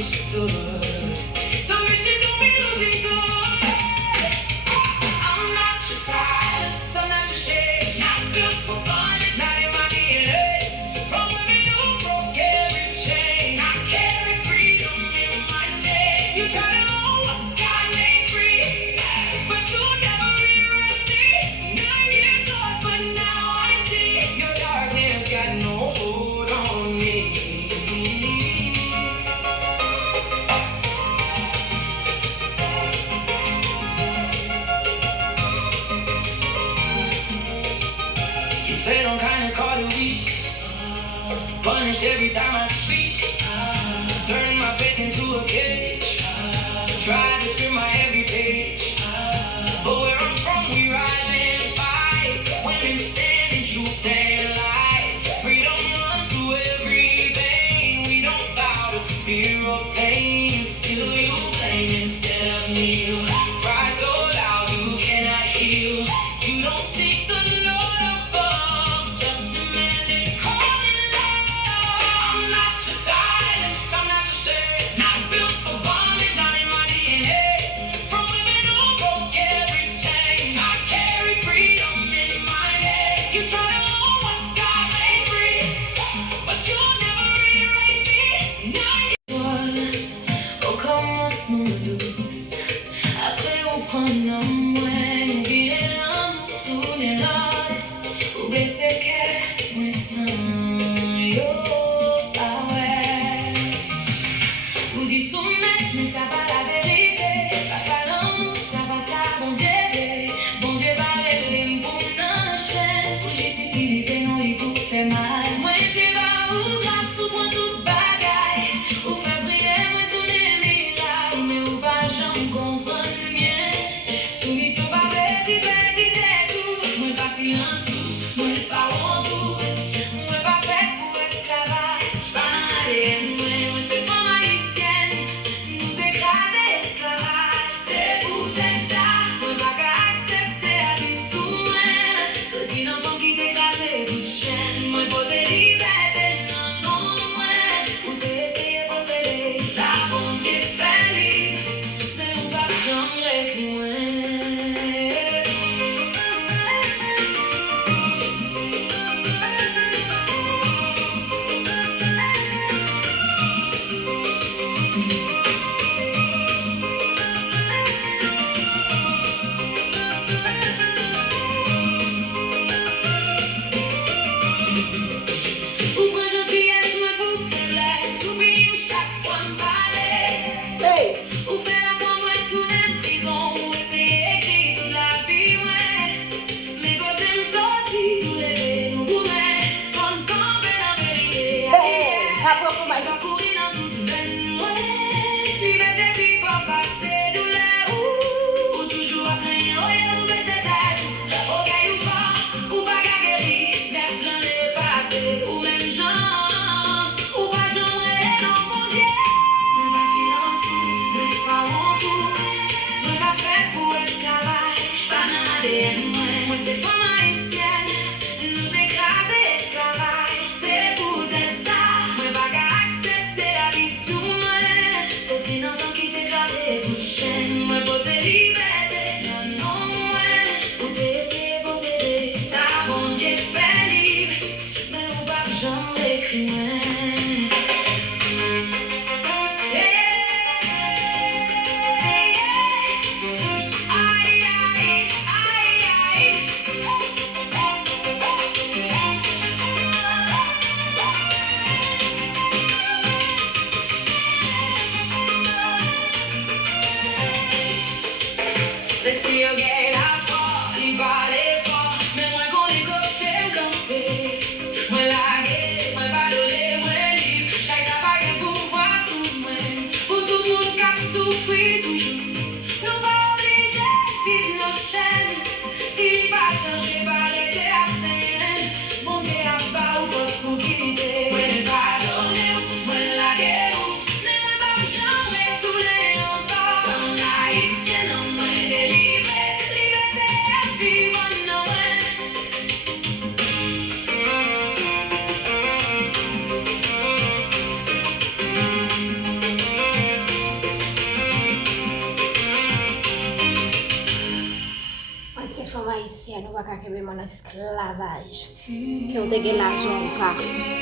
understood. So if you know me losing good, I'm not your silence, I'm not your shade. Not built for bondage, not in my DNA. From women who broke every chain, I carry freedom in my name. You try to own what God made free, but you never rewrite me. 9 years lost, but now I see your darkness got no hold on me. You fed on kindness, called it weak. Punished every time I speak. Turned my faith into a cage. Tried to script my every page. But where I'm from, we rise and fight. Women stand in truth and light. Freedom runs through every vein. We don't bow to fear or pain. Still you blame instead of me. Pride so loud you cannot heal. You don't seek the Lord above, just demanding calling love. I'm not your silence, I'm not your shade. Not built for bondage, not in my DNA. From women who broke every chain, I carry freedom in my name. You try to own what God made free, but you'll never rewrite me. Oh, como smooth. Après au prendre moins, bien tourner là, ou blesser que moi sans yo, ah ouais. Vous dites soumettre, mais ça pas la vérité, ça pas l'amour, ça pas ça, bon Dieu, bon Dieu parle les pour nos chaînes, pour juste utiliser nos lits pour faire mal. Moi c'est pas ou grâce ou point toute bagaille, ou faire briller moi tous les mirailles, mais ou pas j'en comprends bien. Soumission pas petit petit dégoût, moi pas silence, moi pas honte, moi pas fait pour esclavage, pas dans l'ADN, moi c'est femme haïtienne, nous t'écraser esclavage, c'est peut-être ça, moi pas qu'à accepter la vie sous moi, sorti d'enfant qui t'écrasait toute chaîne, moi pour tes libertés, non non moi, ou t'essayer posséder, ça bon Dieu fait libre, mais on va jamais récrire. Ou prend gentillesse, moi pour faiblesse, ou bim chaque fois m'parler. Ou fait la fois moi tourner en prison, ou essayer écrire toute la vie, ouais. Mais quand t'aimes sortir, nous lever, nous bourrer, faut nous camper la vérité. Pas courir dans toute veine, ouais. Liberté puis faut passer douleur, ou toujours à plein, oh yeah, ou baisser tête. Ok, ou pas qu'à guérir, neuf l'année passée, ou même genre, ou pas genre, non, mon Dieu. Mais pas silence, mais pas honte, mais pas fait pour esclavage, pas dans l'ADN, moi c'est femme haïtienne, nous t'écraser esclavage, c'est peut-être ça, moi pas qu'à accepter la vie sous moi, c'est une enfant qui t'écrasait toute chaîne, moi pour tes libertés, non, non, moi, ou t'essayer posséder, ça bon Dieu fait libre, mais ou pas jamais écrit moi. L'esprit au gay, la foi, il parlait fort, mais moi qu'on les côtés campés. Moi lagué, moi badolé, moi libre, chaque sapage pour voir sous moi. Pour tout le monde qui souffre toujours, nous pas obligés de vivre nos chaînes. Si pas changé par l'été absent, bon Dieu a pas ou force pour quitter. Moi pardonné, moi lagué, mais moi pas jamais tous les encore. Sans haïtienne, non, moi délivré, liberté à vivre, non, moi. Haïtien, nous va pas mon esclavage. Que on te la jambe pas.